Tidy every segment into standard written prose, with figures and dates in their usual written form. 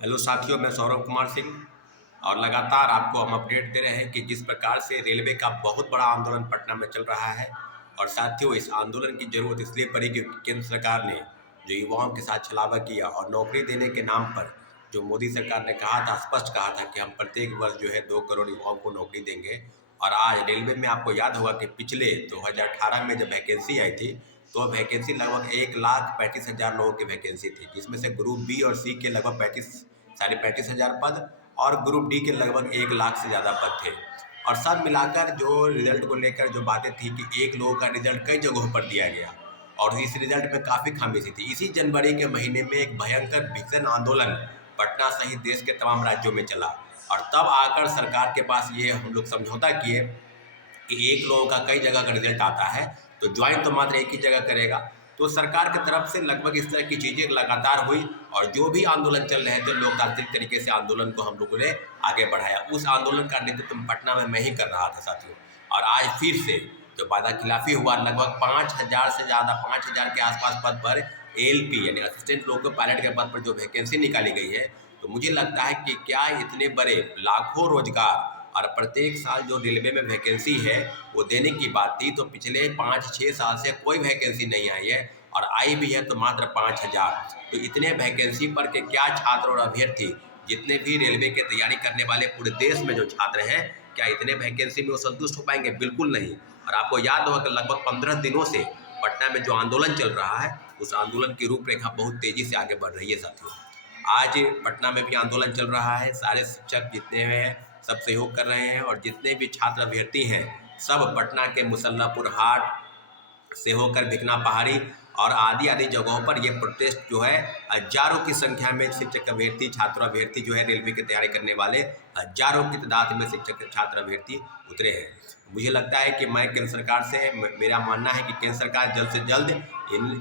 Hello साथियों, मैं सौरभ कुमार सिंह और लगातार आपको हम अपडेट दे रहे हैं कि जिस प्रकार से रेलवे का बहुत बड़ा आंदोलन पटना में चल रहा है। और साथियों, इस आंदोलन की जरूरत इसलिए पड़ी क्योंकि केंद्र सरकार ने जो युवाओं के साथ छलावा किया और नौकरी देने के नाम पर जो मोदी सरकार ने कहा था, स्पष्ट कहा था कि हम प्रत्येक वर्ष जो है 2 करोड़ युवाओं को नौकरी देंगे। और आज रेलवे में आपको याद होगा कि पिछले 2018 में जब वैकेंसी आई थी तो वैकेंसी लगभग 1,35,000 लोगों की वैकेंसी थी, जिसमें से ग्रुप बी और सी के लगभग 35,000 पद और ग्रुप डी के लगभग 1 लाख से ज़्यादा पद थे। और सब मिलाकर जो रिजल्ट को लेकर जो बातें थी कि एक लोगों का रिजल्ट कई जगहों पर दिया गया और इस रिजल्ट में काफ़ी खामियां थी। इसी जनवरी के महीने में एक भयंकर भीषण आंदोलन पटना सहित देश के तमाम राज्यों में चला और तब आकर सरकार के पास ये हम लोग समझौता किए कि एक लोगों का कई जगह का रिजल्ट आता है तो ज्वाइन तो मात्र एक ही जगह करेगा। तो सरकार की तरफ से लगभग इस तरह की चीज़ें लगातार हुई और जो भी आंदोलन चल रहे थे लोकतांत्रिक तरीके से आंदोलन को हम लोगों ने आगे बढ़ाया। उस आंदोलन का नेतृत्व पटना में मैं ही कर रहा था साथियों। और आज फिर से जो वादा खिलाफी हुआ, लगभग 5,000 से ज़्यादा 5,000 के आसपास पद पर एएलपी यानी असिस्टेंट लोको पायलट के पद पर जो वैकेंसी निकाली गई है, तो मुझे लगता है कि क्या इतने बड़े लाखों रोजगार और प्रत्येक साल जो रेलवे में वैकेंसी है वो देने की बात थी, तो पिछले 5-6 साल से कोई वैकेंसी नहीं आई है और आई भी है तो मात्र 5,000। तो इतने वैकेंसी पर के क्या छात्र और अभ्यर्थी जितने भी रेलवे की तैयारी करने वाले पूरे देश में जो छात्र हैं, क्या इतने वैकेंसी में वो संतुष्ट हो पाएंगे? बिल्कुल नहीं। और आपको याद होगा कि लगभग 15 दिनों से पटना में जो आंदोलन चल रहा है, उस आंदोलन की रूपरेखा बहुत तेजी से आगे बढ़ रही है साथियों। आज पटना में भी आंदोलन चल रहा है, सारे शिक्षक जितने हैं सब सहयोग कर रहे हैं और जितने भी छात्र अभ्यर्थी हैं सब पटना के मुसल्लापुर हाट से होकर भिकना पहाड़ी और आदि आदि जगहों पर ये प्रोटेस्ट जो है हजारों की संख्या में शिक्षक अभ्यर्थी छात्र अभ्यर्थी जो है रेलवे की तैयारी करने वाले हजारों की तादाद में शिक्षक छात्र अभ्यर्थी उतरे हैं। मुझे लगता है कि मैं केंद्र सरकार से मेरा मानना है कि केंद्र सरकार जल्द से जल्द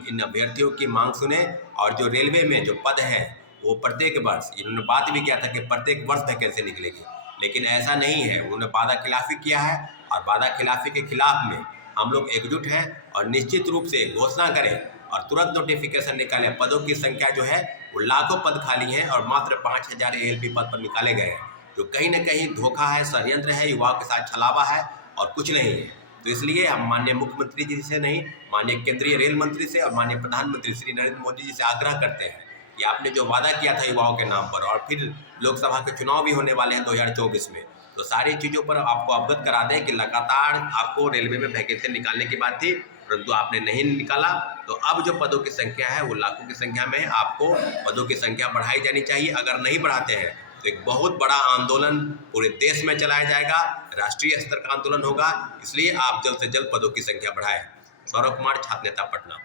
इन अभ्यर्थियों की मांग सुने और जो रेलवे में जो पद हैं वो प्रत्येक वर्ष, इन्होंने बात भी किया था कि प्रत्येक वर्ष वैकेंसी निकलेगी, लेकिन ऐसा नहीं है। उन्होंने वादा खिलाफी किया है और वादा खिलाफी के खिलाफ में हम लोग एकजुट हैं और निश्चित रूप से घोषणा करें और तुरंत नोटिफिकेशन निकालें। पदों की संख्या जो है वो लाखों पद खाली हैं और मात्र 5,000 एएलपी पद पर निकाले गए हैं, जो कहीं ना कहीं धोखा है, षड्यंत्र है, युवाओं के साथ छलावा है और कुछ नहीं है। तो इसलिए हम माननीय मुख्यमंत्री जी से नहीं, माननीय केंद्रीय रेल मंत्री से और माननीय प्रधानमंत्री श्री नरेंद्र मोदी जी से आग्रह करते हैं कि आपने जो वादा किया था युवाओं के नाम पर, और फिर लोकसभा के चुनाव भी होने वाले हैं 2024 में, तो सारी चीज़ों पर आपको अवगत करा दें कि लगातार आपको रेलवे में वैकेंसी निकालने की बात थी परंतु आपने नहीं निकाला। तो अब जो पदों की संख्या है वो लाखों की संख्या में है, आपको पदों की संख्या बढ़ाई जानी चाहिए। अगर नहीं बढ़ाते हैं तो एक बहुत बड़ा आंदोलन पूरे देश में चलाया जाएगा, राष्ट्रीय स्तर का आंदोलन होगा। इसलिए आप जल्द से जल्द पदों की संख्या बढ़ाएं। सौरभ कुमार, छात्र नेता, पटना।